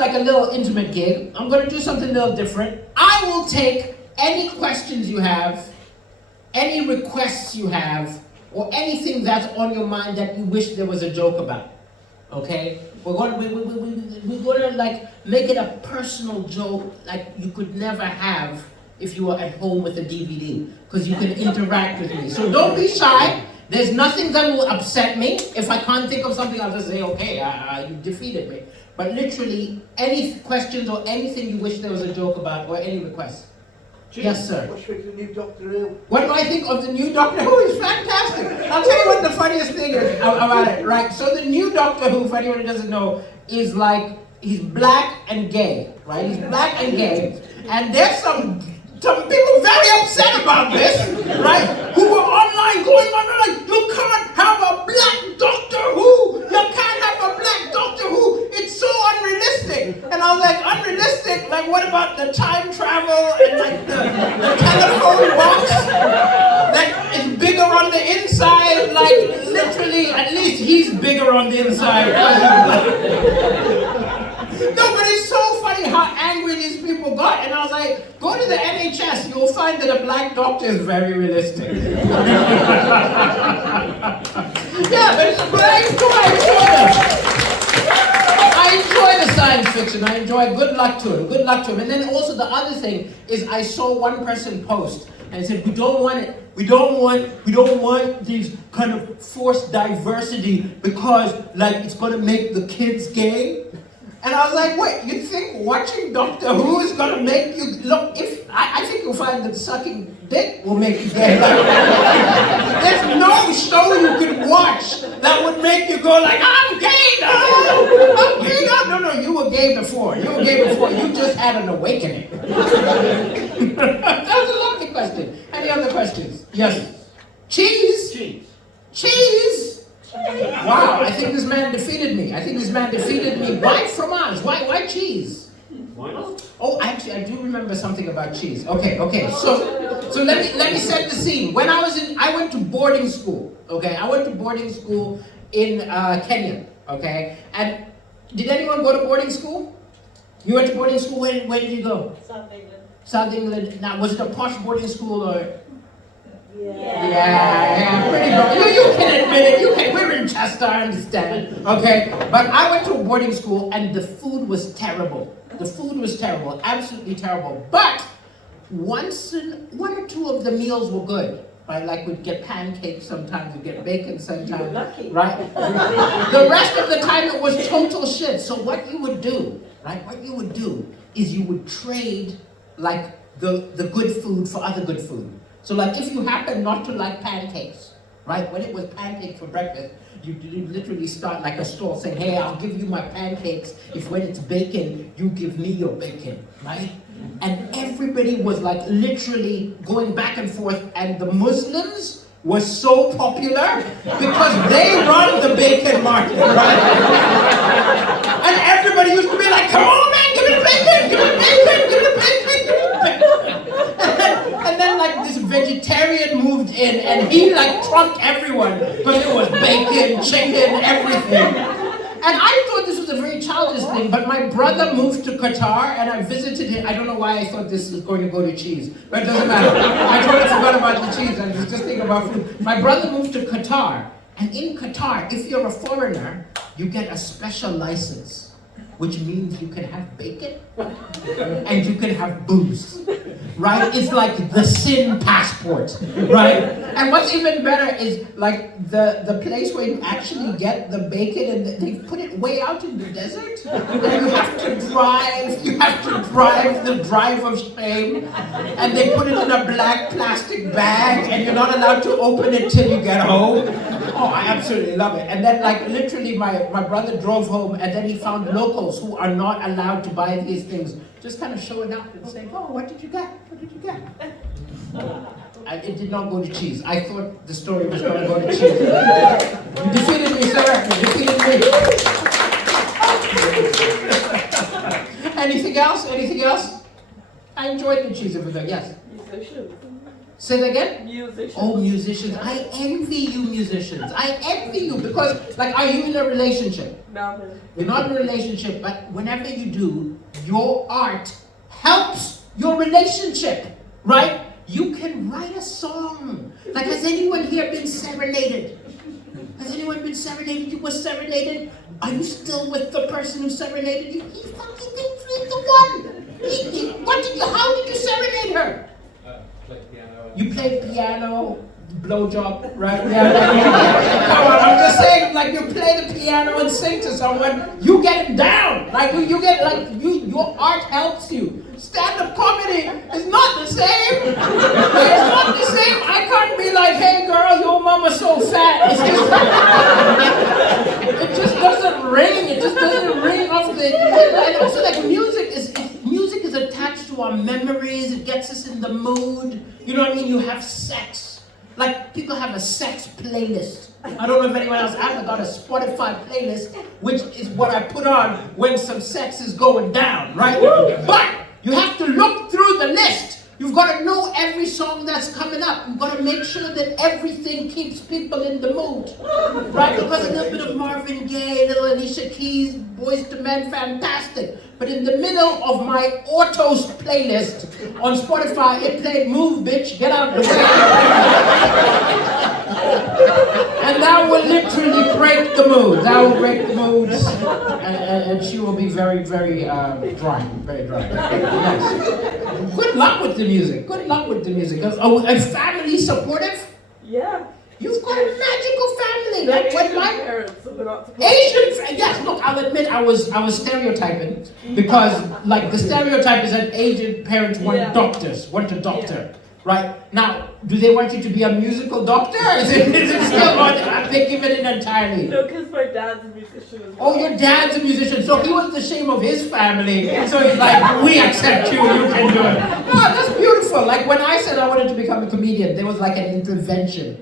like a little intimate gig. I'm going to do something a little different. I will take any questions you have, any requests you have, or anything that's on your mind that you wish there was a joke about. Okay? We're going to like make it a personal joke like you could never have if you were at home with a DVD, because you can interact with me. So don't be shy. There's nothing that will upset me. If I can't think of something, I'll just say, okay, you defeated me. But literally, any questions or anything you wish there was a joke about, or any requests. Gee, yes, sir. What do you think of the new Doctor Who? What do I think of the new Doctor Who? It's fantastic. I'll tell you what the funniest thing is about it, right? So the new Doctor Who, for anyone who doesn't know, is like, he's black and gay, right? He's black and gay. And there's some people very upset about this, right? Who were online going on like, you can't have a black Doctor Who! You can't have a black Doctor Who! It's so unrealistic! And I was like, unrealistic? Like, what about the time travel and like the telephone box that is bigger on the inside? Like, literally, at least he's bigger on the inside. No, but it's so funny how angry these people got. And I was like, go to the NHS, you'll find that a black doctor is very realistic. Yeah, but I enjoy the science fiction. I enjoy good luck to him. Good luck to him. And then also the other thing is I saw one person post and said, we don't want it. We don't want these kind of forced diversity because like it's gonna make the kids gay. And I was like, wait, you think watching Doctor Who is going to make you look, I think you'll find that sucking dick will make you gay. There's no show you can watch that would make you go like, I'm gay now! I'm gay now! No, you were gay before. You just had an awakening. That was a lovely question. Any other questions? Yes. Cheese? Cheese? Wow, I think this man defeated me. Why fromage? Why cheese? Why not? Oh, actually, I do remember something about cheese. Okay. So let me set the scene. When I went to boarding school. Okay, I went to boarding school in Kenya. Okay, and did anyone go to boarding school? You went to boarding school. Where did you go? South England. South England. Now, was it a posh boarding school or? Yeah, pretty good. You can admit it. We're in Chester, I understand. Okay, but I went to a boarding school and the food was terrible. Absolutely terrible. But one or two of the meals were good. Right? Like we'd get pancakes sometimes, we'd get bacon sometimes. Right? The rest of the time it was total shit. So what you would do, right? Is you would trade like the good food for other good food. So like if you happen not to like pancakes, right? When it was pancakes for breakfast, you literally start like a store saying, hey, I'll give you my pancakes if when it's bacon, you give me your bacon, right? And everybody was like literally going back and forth, and the Muslims were so popular because they run the bacon market, right? And everybody used to be like, come on man, give me the bacon, give me the bacon, give me the bacon, give me the bacon. And then like this vegetarian moved in and he like trumped everyone because it was bacon, chicken, everything. And I thought this was a very childish thing, but my brother moved to Qatar and I visited him. I don't know why I thought this was going to go to cheese, but it doesn't matter. I totally forgot about the cheese. I was just thinking about food. My brother moved to Qatar, and in Qatar, if you're a foreigner, you get a special license, which means you can have bacon and you can have booze, right? It's like the sin passport, right? And what's even better is like the place where you actually get the bacon, and they put it way out in the desert, and you have to drive the drive of shame, and they put it in a black plastic bag, and you're not allowed to open it till you get home. Oh, I absolutely love it. And then like literally my brother drove home, and then he found locals who are not allowed to buy these things, just kind of showing up and saying, oh, what did you get? What did you get? It did not go to cheese. I thought the story was going to go to cheese. You defeated me, sir. You defeated me. Anything else? I enjoyed the cheese over there, yes. Say that again? Musicians. Oh, musicians. I envy you, musicians. I envy you because, like, are you in a relationship? No. You're not in a relationship, but whenever you do, your art helps your relationship, right? You can write a song. Like, has anyone here been serenaded? Has anyone been serenaded? You were serenaded? Are you still with the person who serenaded you? He fucking thinks he's the one. How did you serenade her? Played piano. You played piano, blowjob, right? Yeah, come on, I'm just saying, like, you play the piano and sing to someone, you get down. Like, you get, like, your art helps you. Stand-up comedy is not the same. It's not the same. I can't be like, hey girl, your mama's so fat. It's just, it just doesn't ring. It just doesn't ring off the. And also, like, music is attached to our memories. It gets us in the mood. You know what I mean? You have sex. Like, people have a sex playlist. I don't know if anyone else ever got a Spotify playlist, which is what I put on when some sex is going down, right? But you have to look through the list. You've got to know every song that's coming up. You've got to make sure that everything keeps people in the mood, right? Because a little bit of Marvin Gaye, a little Alicia Keys, Boyz II Men, fantastic. But in the middle of my autos playlist on Spotify, it played Move, Bitch, Get Out of the Way. And that will literally break the mood. That will break the mood. And she will be very, very dry. Very dry. Yes. Good luck with the music. Good luck with the music. A family supportive? Yeah. You've got a magical family. Like when my parents, so we're not Asian, yes, look, I'll admit I was stereotyping because, like, the stereotype is that Asian parents want a doctor, right? Now, do they want you to be a musical doctor? Is it still on? They give it in entirely. No, because my dad's a musician as well. Oh, your dad's a musician, so he was the shame of his family. So he's like, we accept you, you can do it. No, that's beautiful. Like when I said I wanted to become a comedian, there was like an intervention.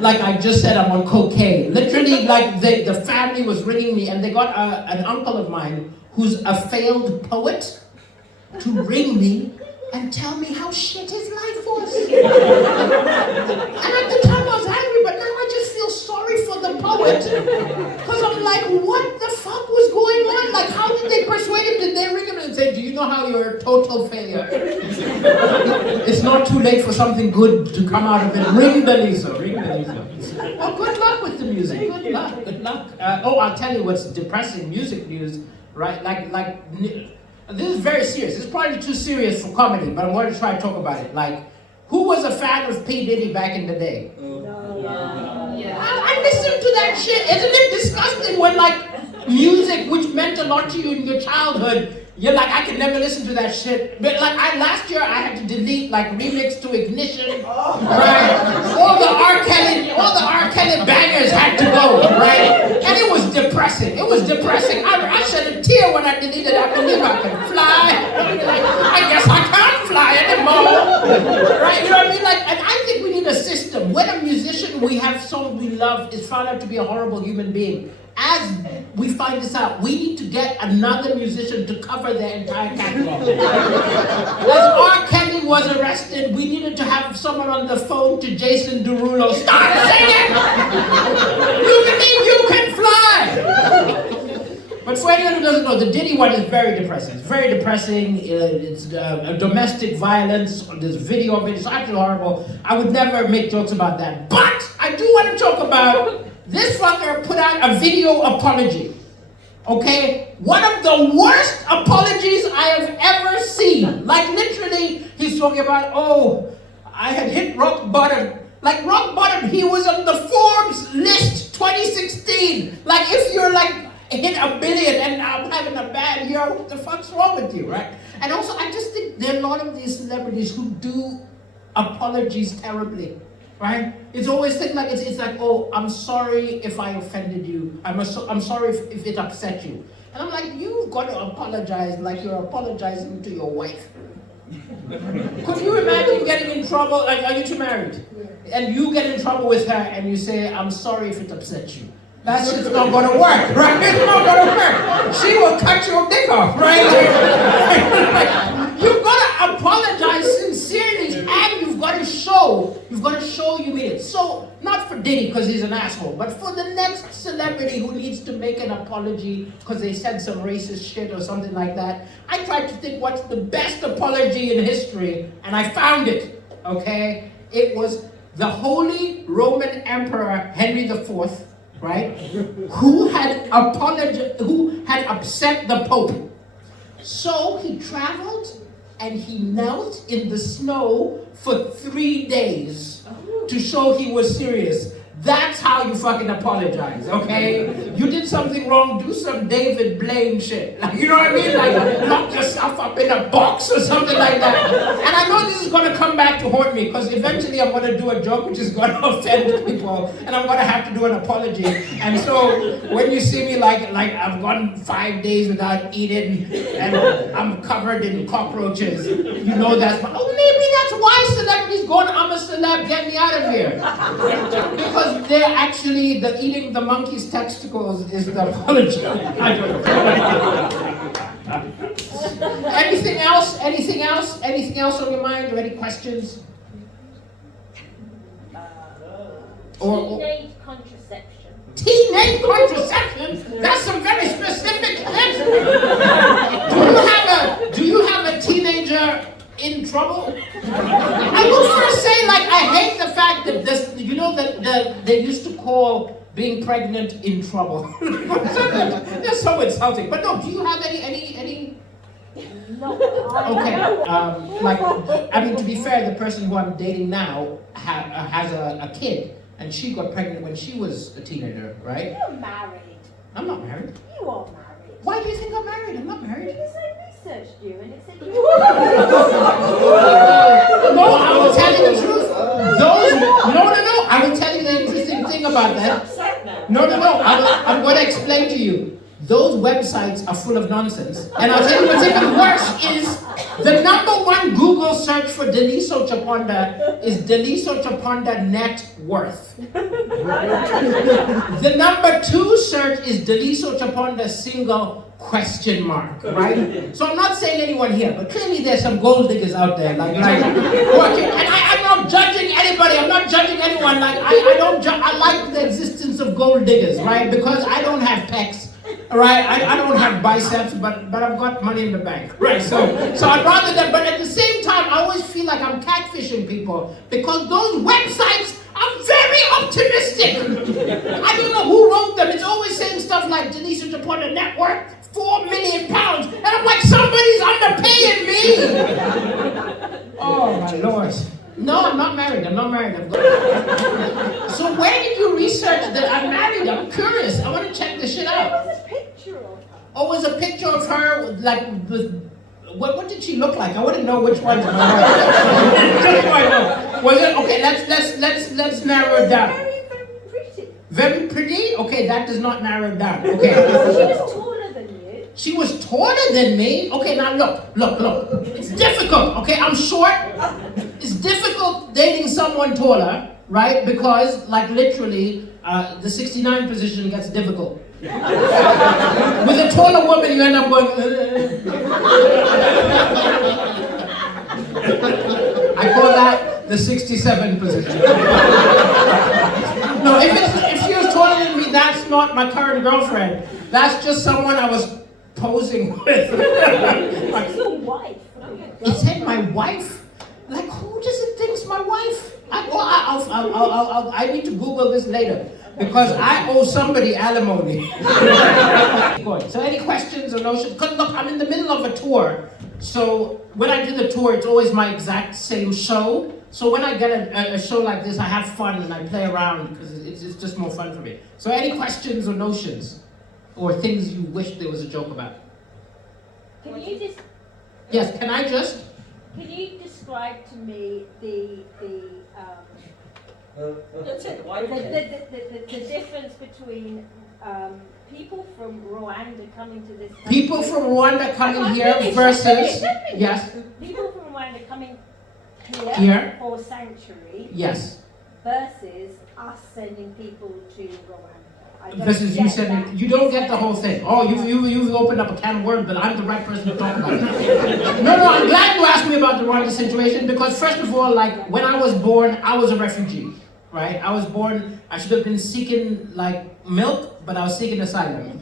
Like I just said, I'm on cocaine. Literally, like the family was ringing me, and they got an uncle of mine who's a failed poet to ring me and tell me how shit his life was. And at the time I was angry, but now I just feel sorry for the poet. Because I'm like, what the fuck was going on? Like, how did they persuade him? Did they ring him and say, do you know how you're a total failure? It's not too late for something good to come out of it. Ring the Lisa, ring the Lisa. Oh, good luck with the music. Good luck, good luck. I'll tell you what's depressing music news, right? This is very serious. It's probably too serious for comedy, but I'm going to try to talk about it. Like, who was a fan of P. Diddy back in the day? I listened to that shit. Isn't it disgusting when, like, music which meant a lot to you in your childhood, you're like, I can never listen to that shit. But like last year I had to delete like Remix to Ignition, right? All the R. Kelly bangers had to go, right? And it was depressing. It was depressing. I shed a tear when I deleted I Believe I Can Fly. I guess I can't fly anymore. Right? You know what I mean? Like, and I think we need a system. When a musician we have songs we love is found out to be a horrible human being, as we find this out, we need to get another musician to cover their entire catalog. As R. Kelly was arrested, we needed to have someone on the phone to Jason Derulo. Start singing! You believe you can fly! But for anyone who doesn't know, the Diddy one is very depressing. It's very depressing. It's domestic violence. There's video of it. It's actually horrible. I would never make jokes about that. But I do want to talk about this fucker put out a video apology, okay? One of the worst apologies I have ever seen. Like literally, he's talking about, I had hit rock bottom. Like rock bottom, he was on the Forbes list 2016. Like if you're like hit a billion and I'm having a bad year, what the fuck's wrong with you, right? And also, I just think there are a lot of these celebrities who do apologies terribly. Right? It's always things like, it's like, I'm sorry if I offended you. I'm sorry if it upset you. And I'm like, you've got to apologize like you're apologizing to your wife. Could you imagine getting in trouble? Like, are you two married? And you get in trouble with her and you say, I'm sorry if it upsets you. That shit's not gonna work, right? It's not gonna work. She will cut your dick off, right? You've got to apologize sincerely and you've got to show You've got to show you mean it. So, not for Diddy because he's an asshole, but for the next celebrity who needs to make an apology because they said some racist shit or something like that, I tried to think what's the best apology in history, and I found it, okay? It was the Holy Roman Emperor Henry IV, right? Who had upset the Pope. So he traveled and he knelt in the snow for 3 days to show he was serious. That's how you fucking apologize, okay? You did something wrong, do some David Blaine shit. Like, you know what I mean? Like, lock yourself up in a box or something like that. And I know this is gonna come back to haunt me, because eventually I'm gonna do a joke which is gonna offend people, and I'm gonna have to do an apology. And so, when you see me like I've gone 5 days without eating, and I'm covered in cockroaches, you know that's, maybe that's why celebrities going, I'm a celeb, get me out of here. Because they're actually, the eating the monkey's testicles is the apology. I don't know. Anything else? Anything else? Anything else on your mind, or any questions? Teenage contraception. Teenage contraception? That's some very specific things. Do you have a teenager in trouble? I would first say, like, I hate the fact that this, you know, that they used to call being pregnant in trouble. They're so insulting. But no, do you have any? No. Okay. Like, I mean, to be fair, the person who I'm dating now has a kid, and she got pregnant when she was a teenager, right? You're married. I'm not married. You are married. Why do you think I'm married? I'm not married. Because I researched you and it said you No, I will tell you the truth. No. I will tell you the interesting thing about that. No. I'm going to explain to you. Those websites are full of nonsense. And I'll tell you what's even worse is the #1 Google search for Deliso Chaponda is Deliso Chaponda net worth. The #2 search is Deliso Chaponda single question mark, right? So I'm not saying anyone here, but clearly there's some gold diggers out there, like working. And I'm not judging anybody. I'm not judging anyone. Like I like the existence of gold diggers, right? Because I don't have pecs. Right, I don't have biceps, but I've got money in the bank. Right, so I'd rather that. But at the same time, I always feel like I'm catfishing people because those websites are very optimistic. I don't know who wrote them. It's always saying stuff like Denise Japonda net worth £4 million, and I'm like, somebody's underpaying me. Oh my lord. No, I'm not married. So where did you research that I'm married? I'm curious. I want to check this shit out. There was a picture of her. Oh, it was a picture of her, like, what did she look like? I want to know which one's my Was it? Okay, let's narrow it down. Very, very pretty. Very pretty? Okay, that does not narrow it down. Okay. She was taller than you. She was taller than me? Okay, now look. It's difficult, okay? I'm short. It's difficult dating someone taller, right? Because, like, literally, the 69 position gets difficult. With a taller woman, you end up going, I call that the 67 position. No, if she was taller than me, that's not my current girlfriend. That's just someone I was posing with. It's your wife. It said my wife? Like, who does it think's my wife? I need to Google this later because I owe somebody alimony. So any questions or notions? Because look, I'm in the middle of a tour. So when I do the tour, it's always my exact same show. So when I get a show like this, I have fun and I play around because it's just more fun for me. So any questions or notions? Or things you wish there was a joke about? Can you just... Yes, can I just? Can you describe to me the difference between people from Rwanda coming to this country? People from Rwanda coming here versus... Yes. People from Rwanda coming Here? for sanctuary. Yes. Versus us sending people to Rwanda. I don't This is you get said that. it. You don't get the whole thing. Oh, you've opened up a can of worms, but I'm the right person to talk about it. No, I'm glad you asked me about the Rwanda situation because first of all, like when I was born, I was a refugee, right? I was born. I should have been seeking like milk, but I was seeking asylum.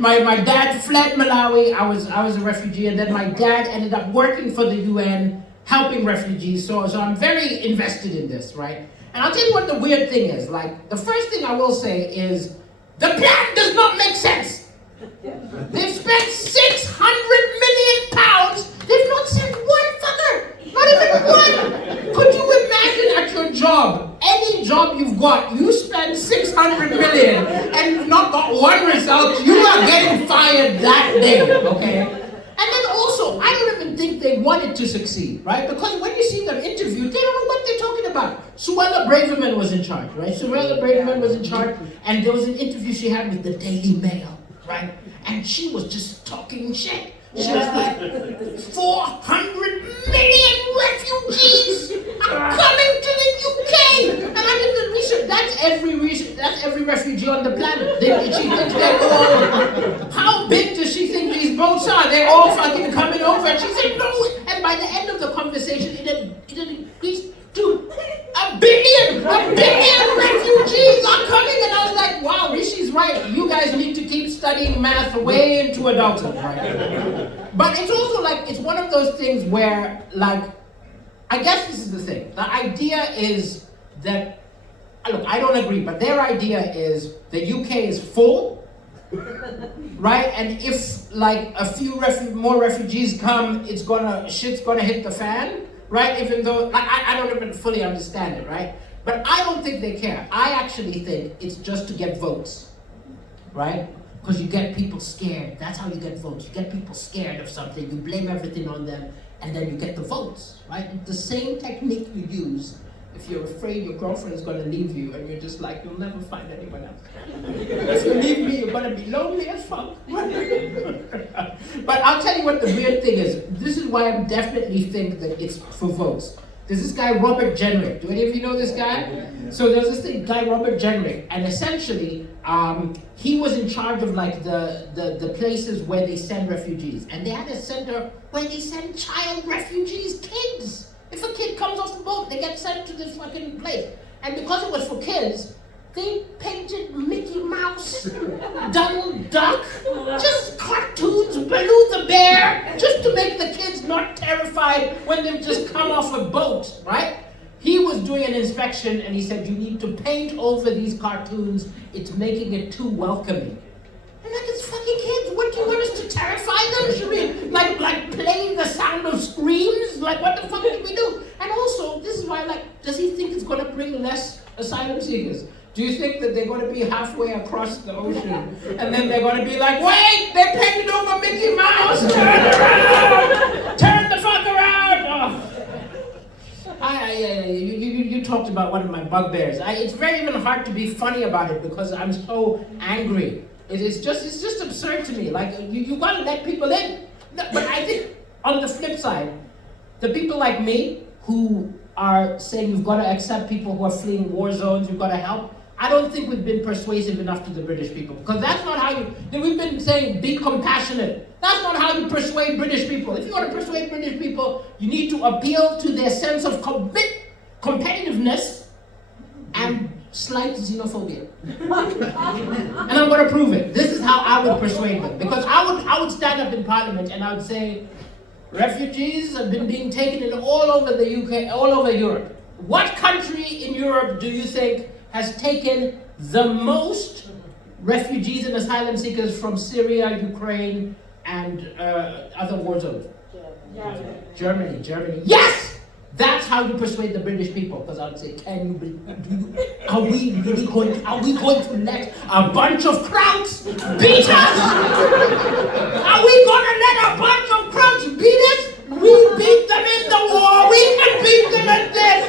My dad fled Malawi. I was a refugee, and then my dad ended up working for the UN, helping refugees. So I'm very invested in this, right? And I'll tell you what the weird thing is. Like, the first thing I will say is, the plan does not make sense. They've spent 600 million pounds. They've not sent one fucker. Not even one. Could you imagine at your job, any job you've got, you spend 600 million and you've not got one result, you are getting fired that day, okay? And then also, I don't even think they wanted to succeed, right? Because when you see them interviewed, they don't know what they're talking about. Suella Braverman was in charge, right? Suella Braverman was in charge, and there was an interview she had with the Daily Mail, right? And she was just talking shit. She was like, 400 million refugees are coming to the UK! And I did the research. That's every refugee on the planet. She thinks they're all, how big does she think these boats are? They're all fucking coming over. And she said, no. And by the end of the conversation, it had increased to a billion refugees are coming. And I was like, wow, Rishi's right. You guys need to keep studying math way into adulthood, right? But it's also like, it's one of those things where, like, I guess this is the thing. The idea is that, look, I don't agree, but their idea is the UK is full, right? And if like a few more refugees come, shit's gonna hit the fan, right? Even though I don't even fully understand it, right? But I don't think they care. I actually think it's just to get votes, right? Because you get people scared. That's how you get votes. You get people scared of something. You blame everything on them, and then you get the votes, right? It's the same technique you use if you're afraid your girlfriend is going to leave you, and you're just like, you'll never find anyone else. If you leave me, you're going to be lonely as fuck. But I'll tell you what the weird thing is. This is why I definitely think that it's for votes. There's this guy, Robert Jenrick. Do any of you know this guy? So there's this guy, Robert Jenrick, and essentially, he was in charge of like the places where they send refugees. And they had a center where they send child refugees, kids. If a kid comes off the boat, they get sent to this fucking place. And because it was for kids, they painted Mickey Mouse, Donald Duck, just cartoons, Baloo the Bear, just to make the kids not terrified when they've just come off a boat, right? He was doing an inspection and he said, you need to paint over these cartoons. It's making it too welcoming. I'm like, it's fucking kids. What do you want us to terrify them? Should we like play the sound of screams? Like, what the fuck did we do? And also, this is why, like, does he think it's going to bring less asylum seekers? Do you think that they're going to be halfway across the ocean and then they're going to be like, wait, they painted over Mickey Mouse. Turn around. Turn the fuck around. Oh. You talked about one of my bugbears. It's very even hard to be funny about it because I'm so angry. It's just absurd to me. Like, you gotta let people in. No, but I think on the flip side, the people like me who are saying you've got to accept people who are fleeing war zones, you've got to help, I don't think we've been persuasive enough to the British people. Because that's not how we've been saying be compassionate. That's not how you persuade British people. If you want to persuade British people, you need to appeal to their sense of competitiveness and slight xenophobia. And I'm going to prove it. This is how I would persuade them. Because I would stand up in Parliament and I would say, refugees have been being taken in all over the UK, all over Europe. What country in Europe do you think has taken the most refugees and asylum seekers from Syria, Ukraine, and other war zones? Germany. Yes! That's how you persuade the British people. Because I would say, are we going to let a bunch of crowds beat us? Are we going to let a bunch of crowds beat us? We beat them in the war. We can beat them at this.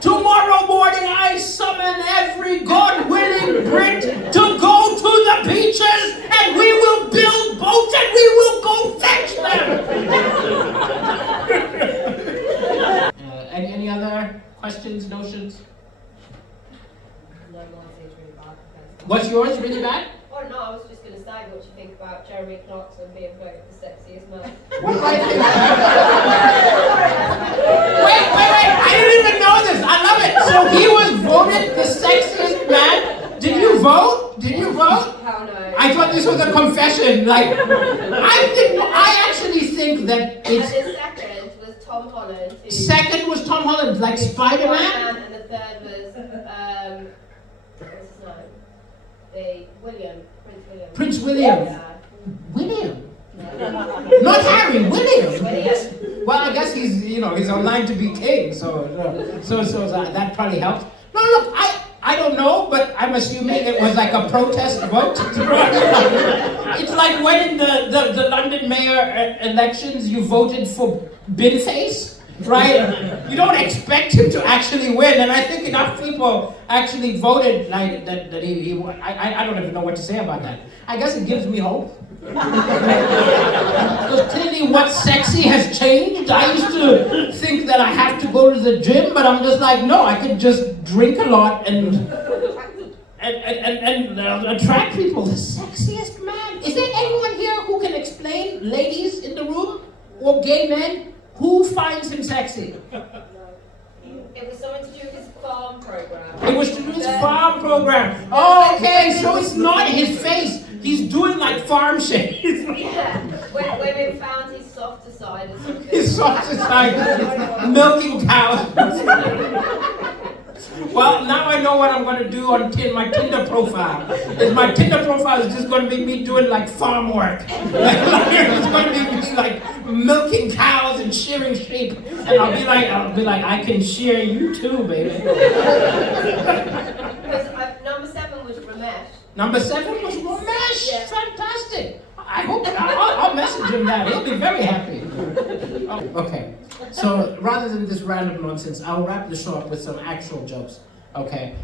Tomorrow morning, I summon every God-willing Brit to go to the beaches, and we will build boats, and we will go fetch them. Any other questions, notions? What's yours really bad? Oh no, I was just going to say what you think about Jeremy Clarkson being voted the sexiest man. What do I think? Wait! I didn't even know this. I love it. So he was voted the sexiest man. Did you vote? How no? I thought this was a confession. Like, I actually think that And it's. the second was Tom Holland. Second was Tom Holland, like Spider-Man. Spider-Man, and the third was what's his name? Prince Prince William. William. Yeah. William. Not Harry, William. William. Well, I guess he's online to be king, so that probably helps. No, look, I don't know, but I'm assuming it was like a protest vote. It's like when in the London mayor elections you voted for Binface, right? You don't expect him to actually win, and I think enough people actually voted like that he won. I don't even know what to say about that. I guess it gives me hope. Because clearly what's sexy has changed. I used to think that I have to go to the gym, but I'm just like, no, I could just drink a lot and attract people. The sexiest man. Is there anyone here who can explain, ladies in the room, or gay men, who finds him sexy? It was something to do with his farm program. It was to do his farm program. Oh, okay, so it's not his face. He's doing like farm shit. Yeah. When women found his softer side or something. His sausage like milking cows. Well, now I know what I'm going to do on my Tinder profile. My Tinder profile is just going to be me doing like farm work. It's going to be me like milking cows and shearing sheep, and I'll be like, I can shear you too, baby. Because number 7 was Ramesh. Number 7 was Ramesh. Yeah. Fantastic. I hope I'll message him that. He'll be very happy. Okay. So rather than this random nonsense, I'll wrap the show up with some actual jokes. Okay.